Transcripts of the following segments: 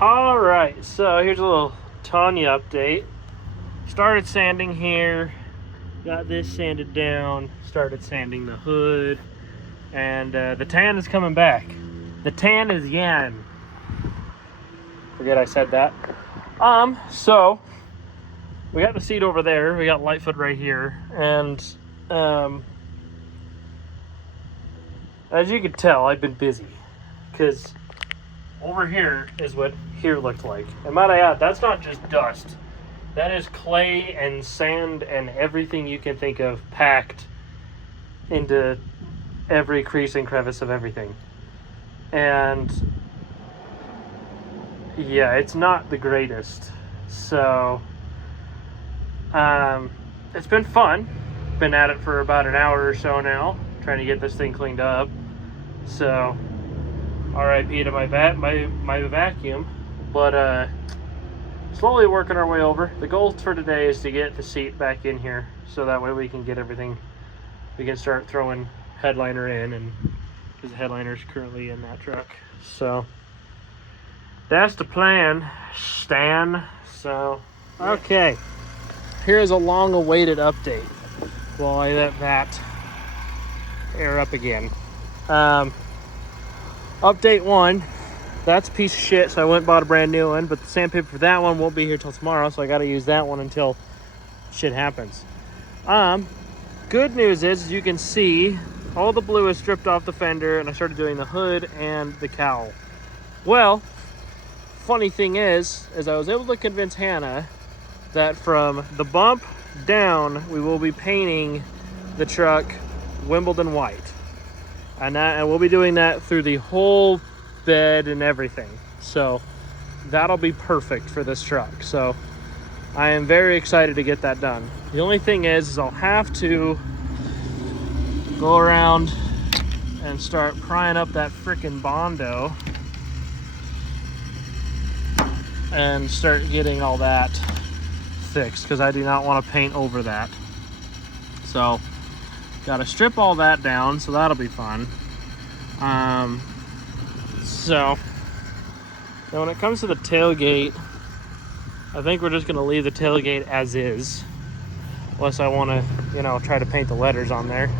All right, so here's a little Tanya update. Started sanding here, got this sanded down, started sanding the hood, and the tan is coming back. The tan is yan. Forget I said that. So we got the seat over there, we got Lightfoot right here, and as you can tell, I've been busy, because over here is what here looked like. And might I add, that's not just dust. That is clay and sand and everything you can think of packed into every crease and crevice of everything. And yeah, it's not the greatest. So it's been fun. Been at it for about an hour or so now, trying to get this thing cleaned up. So RIP to my vacuum, but slowly working our way over. The goal for today is to get the seat back in here, so that way we can get everything. We can start throwing headliner in, and because the headliner is currently in that truck. So that's the plan, Stan. So okay, here's a long-awaited update. While I let that air up again. Update 1, that's a piece of shit, so I went and bought a brand new one, but the sandpaper for that one won't be here till tomorrow, so I gotta use that one until shit happens. Good news is, as you can see, all the blue is stripped off the fender, and I started doing the hood and the cowl. Well, funny thing is I was able to convince Hannah that from the bump down, we will be painting the truck Wimbledon white. And we'll be doing that through the whole bed and everything. So that'll be perfect for this truck. So I am very excited to get that done. The only thing is I'll have to go around and start prying up that frickin' Bondo and start getting all that fixed, because I do not want to paint over that. So gotta strip all that down, so that'll be fun. So now when it comes to the tailgate, I think we're just gonna leave the tailgate as is, unless I want to, try to paint the letters on there.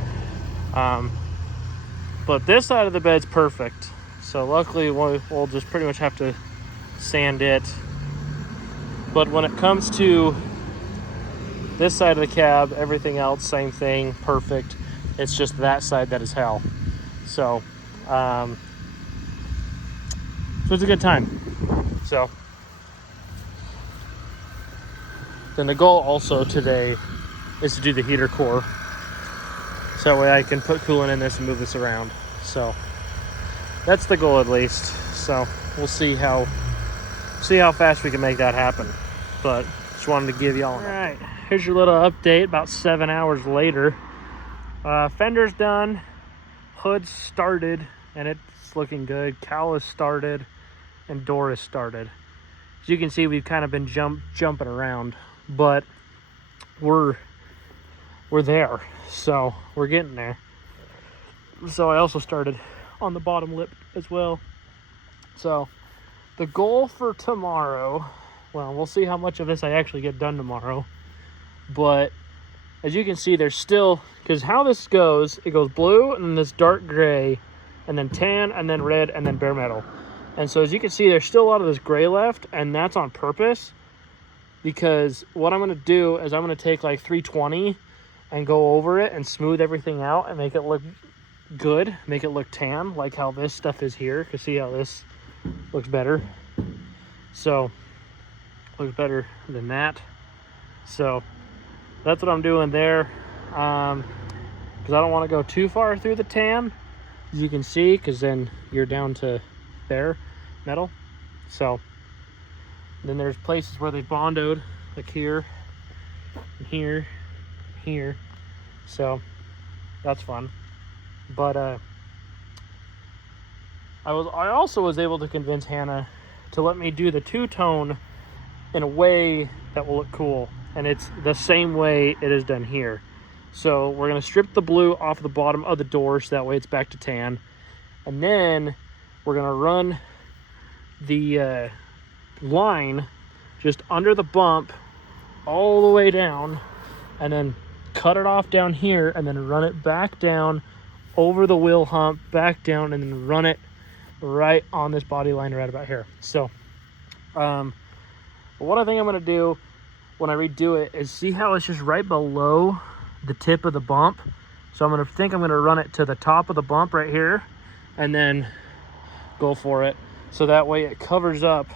But this side of the bed's perfect, so luckily we'll just pretty much have to sand it. But when it comes to this side of the cab, everything else, same thing, perfect. It's just that side that is hell. So, so it's a good time. So, then the goal also today is to do the heater core. So that way I can put coolant in this and move this around. So, that's the goal at least. So, we'll see how fast we can make that happen. But just wanted to give y'all an update. All right. Here's your little update about 7 hours later. Fender's done, hood started, and it's looking good. Cowl is started, and door is started. As you can see, we've kind of been jumping around, but we're there, so we're getting there. So I also started on the bottom lip as well. So the goal for tomorrow, well, we'll see how much of this I actually get done tomorrow. But as you can see, there's still, because how this goes, it goes blue and then this dark gray and then tan and then red and then bare metal. And so as you can see, there's still a lot of this gray left, and that's on purpose, because what I'm going to do is I'm going to take like 320 and go over it and smooth everything out and make it look good, make it look tan like how this stuff is here. You can see how this looks better. So looks better than that. So that's what I'm doing there, because I don't want to go too far through the tan, as you can see, because then you're down to bare metal. So then there's places where they bondoed, like here, and here, here. So that's fun. But I also was able to convince Hannah to let me do the two-tone in a way that will look cool. And it's the same way it is done here. So we're going to strip the blue off the bottom of the door, so that way it's back to tan. And then we're going to run the line just under the bump all the way down, and then cut it off down here, and then run it back down over the wheel hump, back down, and then run it right on this body line right about here. So what I think I'm going to do when I redo it is see how it's just right below the tip of the bump. So I'm going to run it to the top of the bump right here, and then go for it. So that way it covers up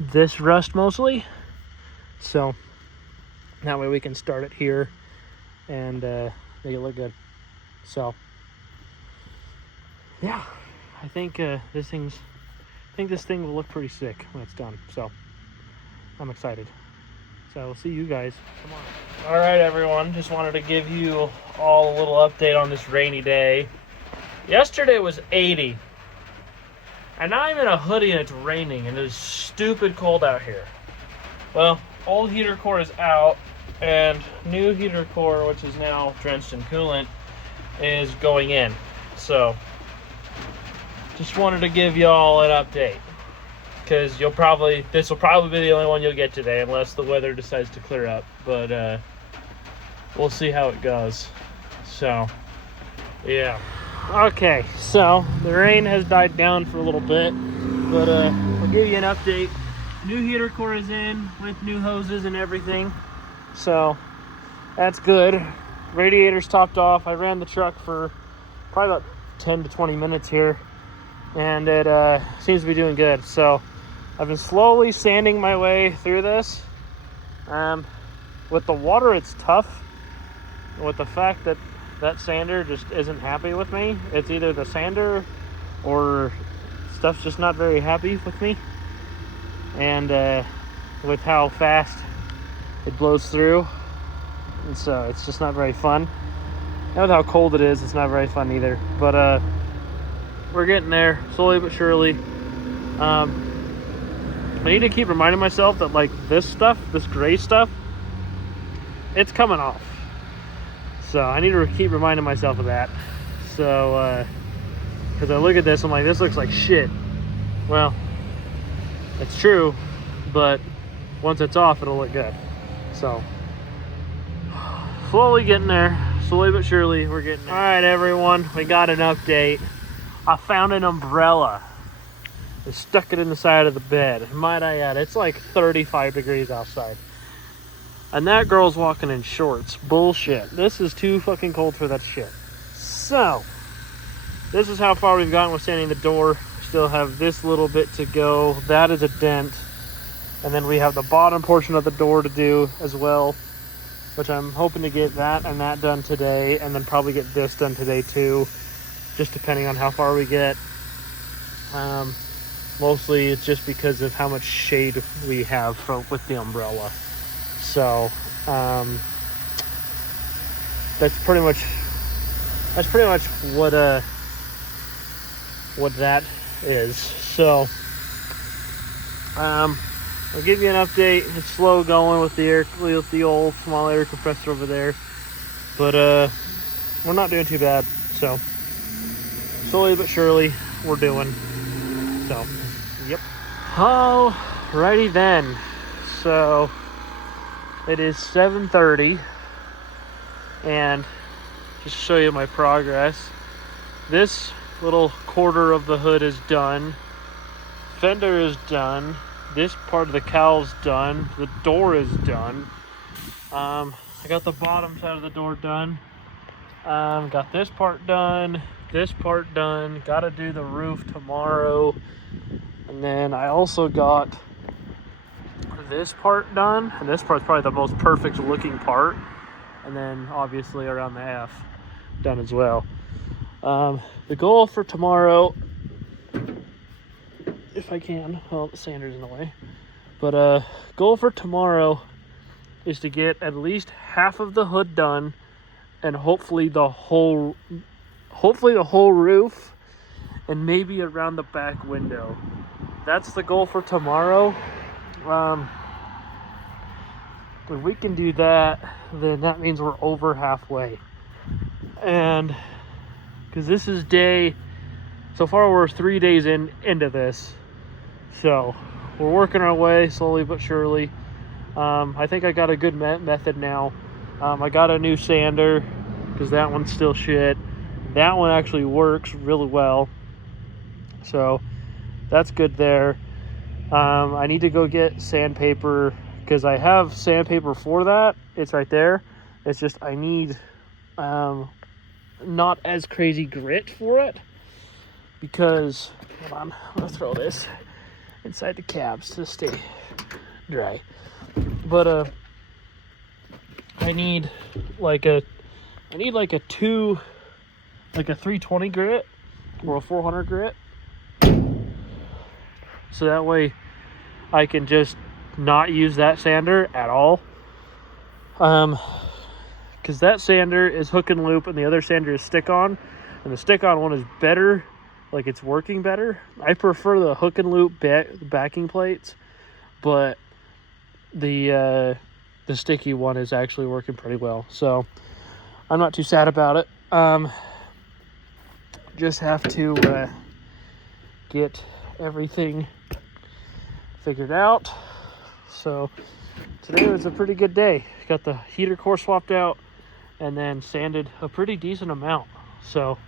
this rust mostly. So that way we can start it here and make it look good. So yeah, I think this thing will look pretty sick when it's done. So I'm excited. So we'll see you guys tomorrow. All right, everyone. Just wanted to give you all a little update on this rainy day. Yesterday was 80. And now I'm in a hoodie and it's raining and it is stupid cold out here. Well, old heater core is out and new heater core, which is now drenched in coolant, is going in. So just wanted to give y'all an update, because this will probably be the only one you'll get today unless the weather decides to clear up. But we'll see how it goes. So yeah. Okay, so the rain has died down for a little bit, but I'll give you an update. New heater core is in with new hoses and everything, so that's good. Radiator's topped off. I ran the truck for probably about 10 to 20 minutes here, and it seems to be doing good. So I've been slowly sanding my way through this. With the water, it's tough. With the fact that sander just isn't happy with me. It's either the sander or stuff's just not very happy with me. And with how fast it blows through. And so it's just not very fun. And with how cold it is, it's not very fun either. But we're getting there, slowly but surely. I need to keep reminding myself that like this gray stuff, it's coming off. So I need to keep reminding myself of that. So, because I look at this, I'm like, this looks like shit. Well, it's true, but once it's off, it'll look good. So, slowly getting there. Slowly but surely, we're getting there. All right, everyone, we got an update. I found an umbrella. I stuck it in the side of the bed. Might I add, it's like 35 degrees outside. And that girl's walking in shorts. Bullshit. This is too fucking cold for that shit. So, this is how far we've gotten with sanding the door. Still have this little bit to go. That is a dent. And then we have the bottom portion of the door to do as well, which I'm hoping to get that and that done today, and then probably get this done today too, just depending on how far we get. Mostly it's just because of how much shade we have with the umbrella. So that's pretty much what that is. So I'll give you an update. It's slow going with the old small air compressor over there, but we're not doing too bad. So slowly but surely we're doing. So yep. Alrighty then. So it is 7:30, and just to show you my progress, this little quarter of the hood is done, fender is done, this part of the cowl's done, the door is done. I got the bottom side of the door done, got this part done, gotta do the roof tomorrow, and then I also got this part done, and this part's probably the most perfect looking part, and then obviously around the F done as well. The goal for tomorrow, if I can, well, the sander's in the way, but goal for tomorrow is to get at least half of the hood done, and hopefully the whole roof, and maybe around the back window. That's the goal for tomorrow. If we can do that, then that means we're over halfway. And because this is so far we're 3 days into this, so we're working our way slowly but surely. I think I got a good method now. I got a new sander because that one's still shit. That one actually works really well, so that's good there. I need to go get sandpaper because I have sandpaper for that. It's right there. It's just I need not as crazy grit for it, because hold on, I'm gonna throw this inside the cabs to stay dry. But I need like a 320 grit or a 400 grit, so that way I can just not use that sander at all. Because that sander is hook and loop and the other sander is stick-on, and the stick-on one is better, like it's working better. I prefer the hook and loop backing plates, but the sticky one is actually working pretty well, so I'm not too sad about it. Just have to get everything figured out. So today was a pretty good day. Got the heater core swapped out and then sanded a pretty decent amount, so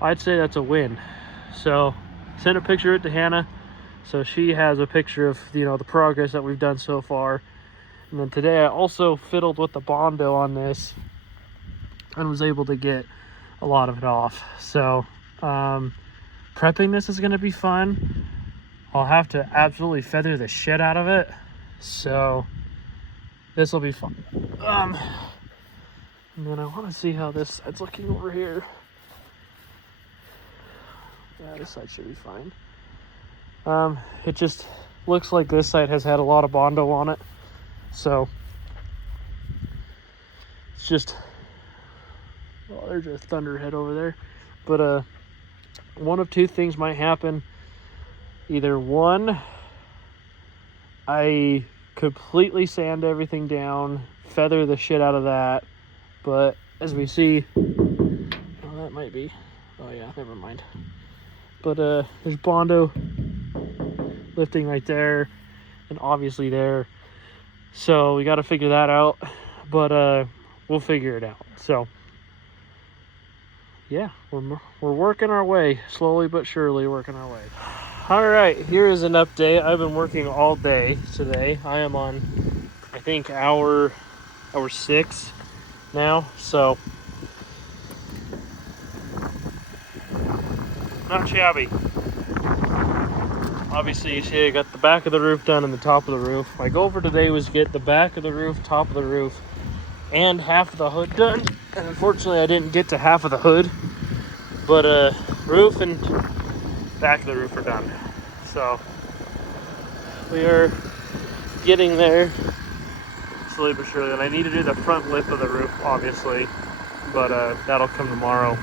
I'd say that's a win. So sent a picture of it to Hannah, so she has a picture of, you know, the progress that we've done so far. And then today I also fiddled with the Bondo on this and was able to get a lot of it off. So prepping this is going to be fun. I'll have to absolutely feather the shit out of it, so this will be fun. And then I want to see how this side's looking over here. Yeah, this side should be fine. It just looks like this side has had a lot of Bondo on it, so it's just, oh, there's a thunderhead over there. But one of two things might happen. Either one, I completely sand everything down, feather the shit out of that, but as we see, oh, that might be, oh yeah, never mind. But there's Bondo lifting right there, and obviously there, so we got to figure that out, but we'll figure it out. So yeah, we're working our way, slowly but surely working our way. All right, here is an update. I've been working all day today. I am on, I think, hour 6 now, so not shabby. Obviously, you see I got the back of the roof done and the top of the roof. My goal for today was to get the back of the roof, top of the roof, and half of the hood done. And unfortunately, I didn't get to half of the hood, but roof and back of the roof are done. So we are getting there slowly but surely. And I need to do the front lip of the roof, obviously, but that'll come tomorrow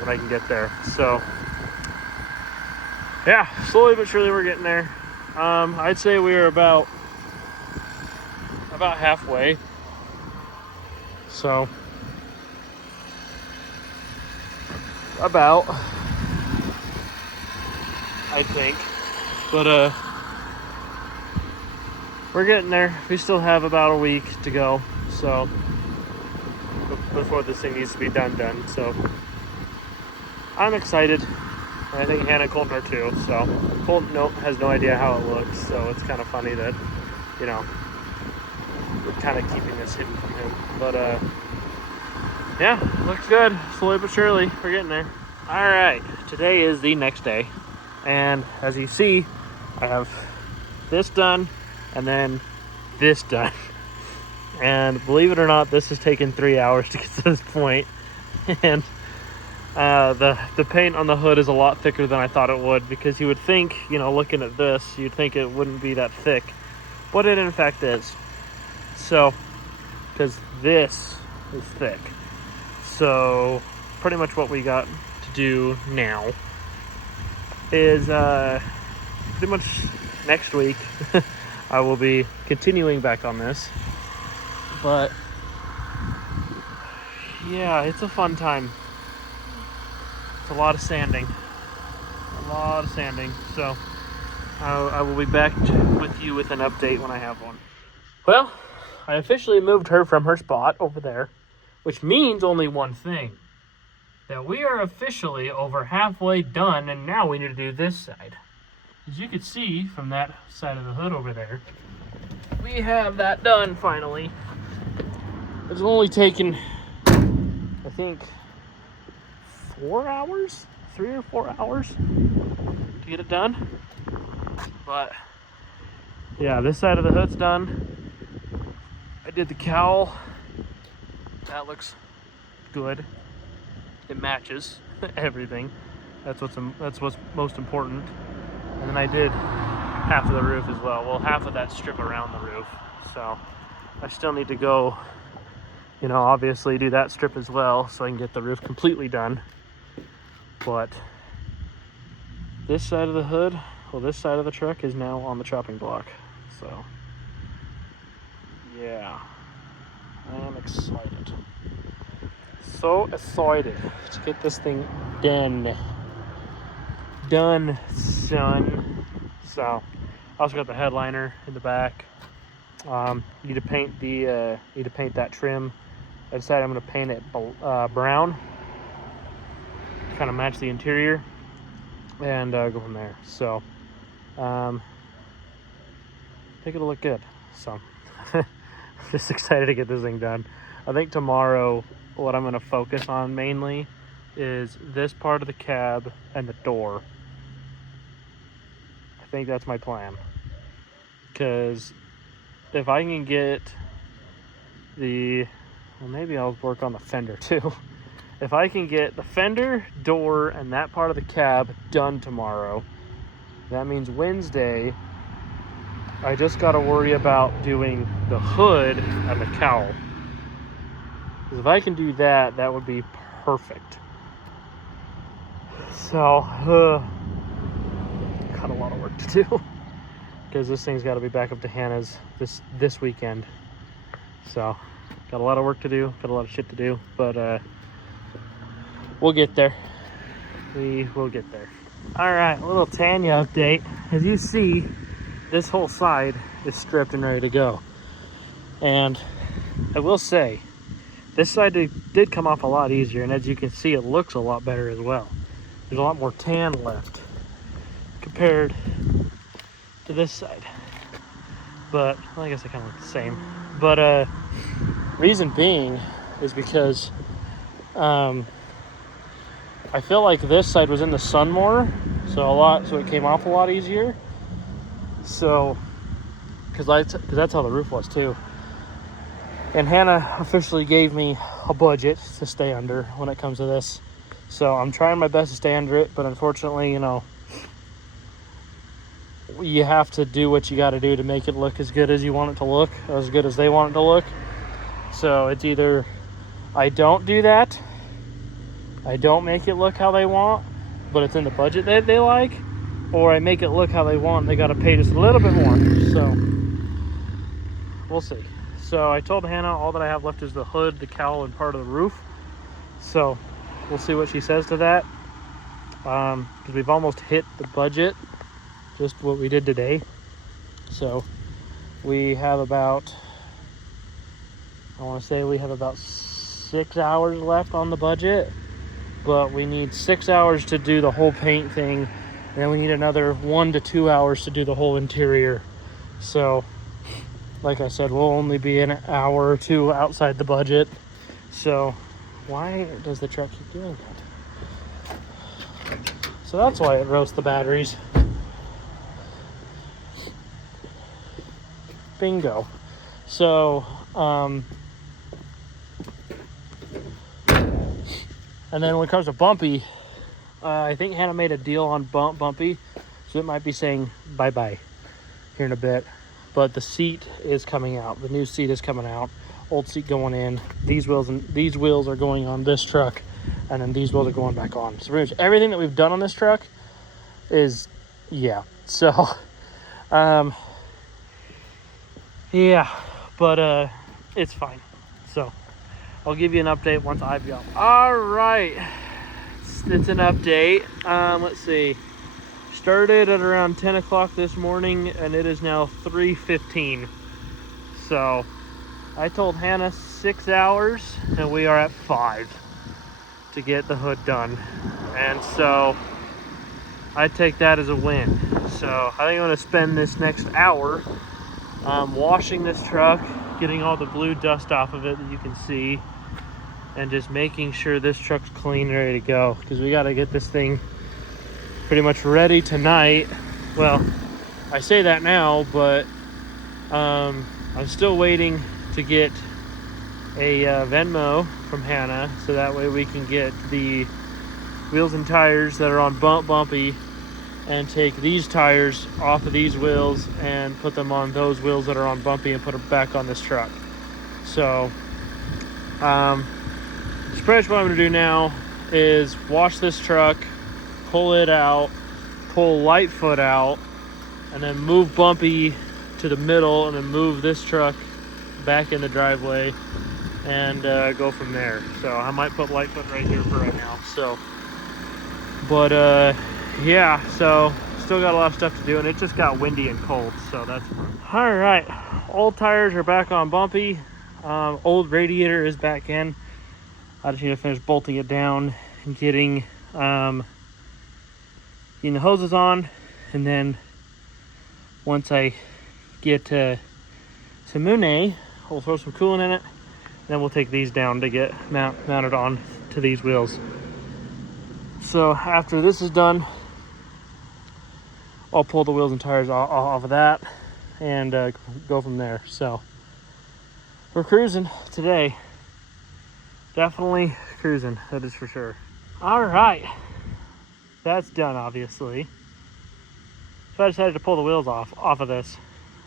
when I can get there. So yeah, slowly but surely we're getting there. I'd say we are about halfway. So about, I think, but we're getting there. We still have about a week to go, so before this thing needs to be done. So I'm excited. I think Hannah Colton are too. So Colton has no idea how it looks, so it's kind of funny that, you know, we're kind of keeping this hidden from him. But yeah, looks good. Slowly but surely, we're getting there. All right, today is the next day, and as you see, I have this done and then this done. And believe it or not, this has taken 3 hours to get to this point. And the paint on the hood is a lot thicker than I thought it would, because you would think, you know, looking at this, you'd think it wouldn't be that thick, but it in fact is. So, because this is thick. So pretty much what we got to do now is pretty much next week I will be continuing back on this. But yeah, it's a fun time. It's a lot of sanding. So I will be back with you with an update when I have one. Well, I officially moved her from her spot over there, which means only one thing. That we are officially over halfway done, and now we need to do this side. As you can see from that side of the hood over there, we have that done finally. It's only taken, I think, 4 hours? 3 or 4 hours to get it done. But yeah, this side of the hood's done. I did the cowl. That looks good. It matches everything. That's what's most important. And then I did half of the roof as well. Well, half of that strip around the roof. So I still need to go, obviously do that strip as well so I can get the roof completely done. But this side of the hood, this side of the truck is now on the chopping block. So yeah, I am excited. So excited to get this thing done, son. So I also got the headliner in the back. Need to paint that trim. I decided I'm going to paint it brown to kind of match the interior and go from there. So I think it'll look good. So just excited to get this thing done. I think tomorrow what I'm going to focus on mainly is this part of the cab and the door. I think that's my plan, because if I can get maybe I'll work on the fender too. If I can get the fender, door, and that part of the cab done tomorrow, that means Wednesday I just got to worry about doing the hood and the cowl. Because if I can do that, that would be perfect. So, got a lot of work to do. Because this thing's got to be back up to Hannah's this weekend. So, got a lot of work to do. Got a lot of shit to do. But, we'll get there. We will get there. Alright, a little Tanya update. As you see, this whole side is stripped and ready to go. And I will say, this side did come off a lot easier, and as you can see, it looks a lot better as well. There's a lot more tan left compared to this side. But, well, I guess they kind of look the same. But, reason being is because I feel like this side was in the sun more, so it came off a lot easier. So, because that's how the roof was too. And Hannah officially gave me a budget to stay under when it comes to this. So I'm trying my best to stay under it, but unfortunately, you have to do what you got to do to make it look as good as you want it to look, or as good as they want it to look. So it's either I don't do that, I don't make it look how they want, but it's in the budget that they like, or I make it look how they want and they got to pay just a little bit more. So we'll see. So I told Hannah all that I have left is the hood, the cowl, and part of the roof. So we'll see what she says to that. Because we've almost hit the budget, just what we did today. So we have about, I want to say we have about 6 hours left on the budget. But we need 6 hours to do the whole paint thing. And then we need another 1 to 2 hours to do the whole interior. So, like I said, we'll only be an hour or two outside the budget. So, why does the truck keep doing that? So that's why it roasts the batteries. Bingo. So, and then when it comes to Bumpy, I think Hannah made a deal on Bumpy, so it might be saying bye-bye here in a bit. But the seat is coming out. The new seat is coming out. Old seat going in. These wheels are going on this truck, and then these wheels are going back on. So pretty much everything that we've done on this truck is, yeah. So, yeah, but it's fine. So I'll give you an update once I've got. All right, it's an update. Let's see. Started at around 10 o'clock this morning, and it is now 3:15. So I told Hannah 6 hours, and we are at 5 to get the hood done. And so I take that as a win. So I think I'm gonna spend this next hour washing this truck, getting all the blue dust off of it that you can see, and just making sure this truck's clean and ready to go, because we got to get this thing pretty much ready tonight. Well, I say that now, but I'm still waiting to get a Venmo from Hannah, so that way we can get the wheels and tires that are on bumpy and take these tires off of these wheels and put them on those wheels that are on bumpy and put them back on this truck. So pretty much what I'm going to do now is wash this truck, pull it out, pull Lightfoot out, and then move Bumpy to the middle, and then move this truck back in the driveway and go from there. So I might put Lightfoot right here for right now. So, but yeah, so still got a lot of stuff to do, and it just got windy and cold, so that's fun. All right, old tires are back on Bumpy. Old radiator is back in. I just need to finish bolting it down and getting the hoses on, and then once I get to Mune, we'll throw some coolant in it, and then we'll take these down to get mounted on to these wheels. So after this is done, I'll pull the wheels and tires off of that and go from there. So we're cruising today. Definitely cruising, that is for sure. All right, that's done, obviously. So I decided to pull the wheels off of this,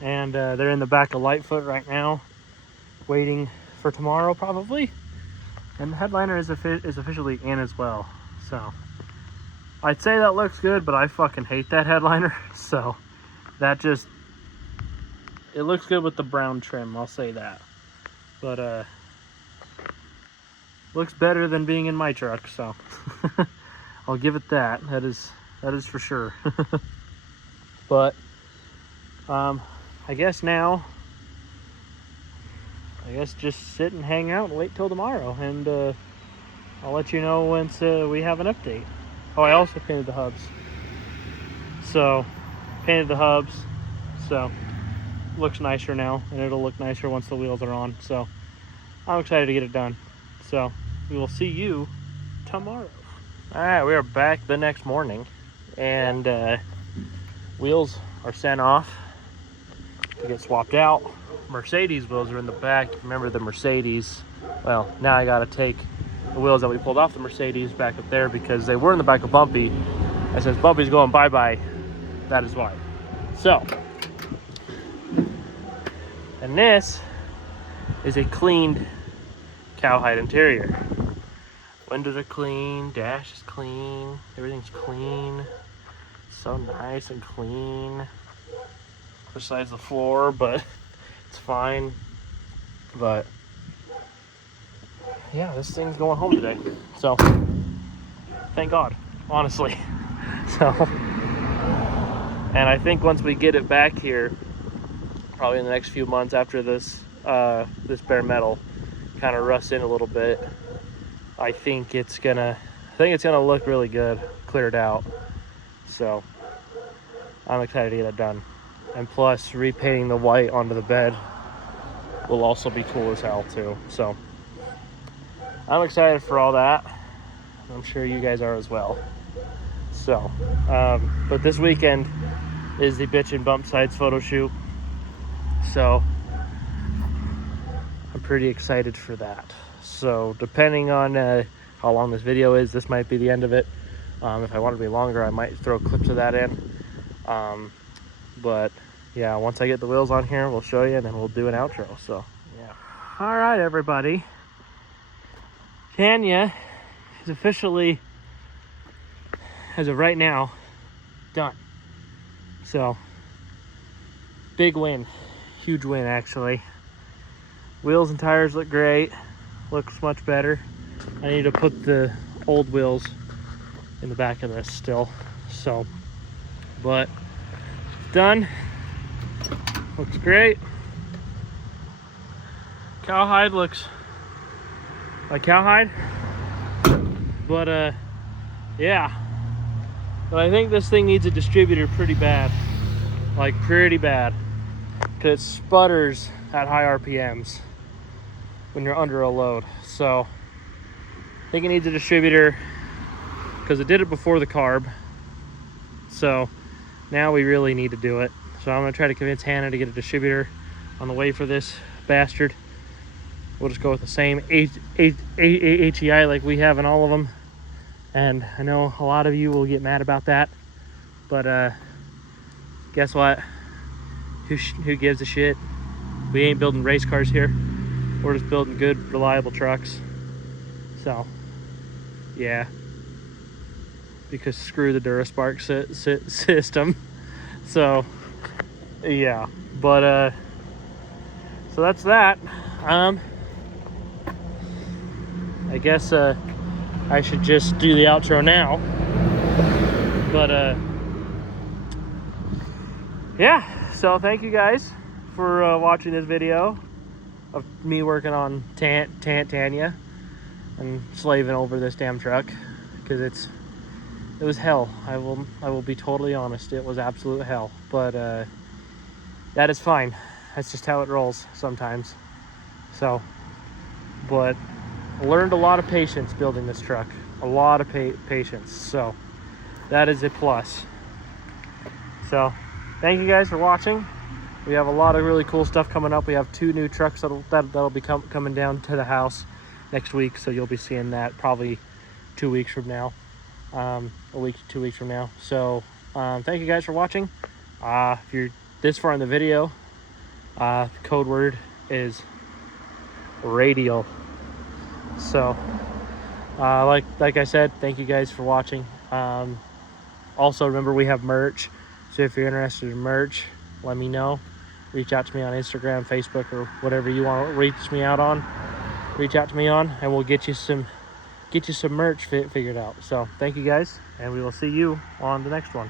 and they're in the back of Lightfoot right now, waiting for tomorrow probably. And the headliner is officially in as well. So I'd say that looks good, but I fucking hate that headliner. So that just, it looks good with the brown trim, I'll say that. But looks better than being in my truck, so I'll give it that. That is for sure. But I guess now, just sit and hang out and wait till tomorrow, and I'll let you know once we have an update. Oh, I also painted the hubs. So looks nicer now, and it'll look nicer once the wheels are on. So I'm excited to get it done. So we will see you tomorrow. All right, we are back the next morning, and wheels are sent off to get swapped out. Mercedes wheels are in the back. Remember the Mercedes? Well, now I gotta take the wheels that we pulled off the Mercedes back up there because they were in the back of Bumpy. And since Bumpy's going bye-bye, that is why. So, and this is a cleaned cowhide interior. Windows are clean, dash is clean, everything's clean. So nice and clean. Besides the floor, but it's fine. But yeah, this thing's going home today. So thank God, honestly. So, and I think once we get it back here, probably in the next few months after this this bare metal kind of rusts in a little bit, I think it's gonna look really good cleared out. So I'm excited to get it done. And plus, repainting the white onto the bed will also be cool as hell too. So I'm excited for all that. I'm sure you guys are as well. So, but this weekend is the Bitch and Bump Sides photo shoot. So I'm pretty excited for that. So depending on how long this video is, this might be the end of it. If I want it to be longer, I might throw clips of that in. But yeah, once I get the wheels on here, we'll show you, and then we'll do an outro. So yeah. All right, everybody. Tanya is officially, as of right now, done. So big win, huge win actually. Wheels and tires look great, looks much better. I need to put the old wheels in the back of this still. So but it's done. Looks great. Cowhide looks like cowhide, but yeah. But I think this thing needs a distributor pretty bad, like pretty bad, because it sputters at high RPMs when you're under a load. So I think it needs a distributor, because it did it before the carb. So now we really need to do it. So I'm gonna try to convince Hannah to get a distributor on the way for this bastard. We'll just go with the same HEI like we have in all of them. And I know a lot of you will get mad about that, but guess what? Who gives a shit? We ain't building race cars here. We're just building good, reliable trucks. So, yeah. Because screw the Duraspark system. So, yeah. But, so that's that. I guess, I should just do the outro now. But yeah, so thank you guys for watching this video of me working on Tanya and slaving over this damn truck, because it was hell. I will be totally honest, it was absolute hell. But that is fine. That's just how it rolls sometimes. So, but I learned a lot of patience building this truck. A lot of patience. So that is a plus. So thank you guys for watching. We have a lot of really cool stuff coming up. We have 2 new trucks that'll be coming down to the house next week. So you'll be seeing that probably 2 weeks from now. A week, 2 weeks from now. So thank you guys for watching. If you're this far in the video, code word is radial. So like I said, thank you guys for watching. Also remember, we have merch, so if you're interested in merch, let me know. Reach out to me on Instagram, Facebook, or whatever you want to reach me out on. Reach out to me on, and we'll get you some merch figured out. So thank you guys, and we will see you on the next one.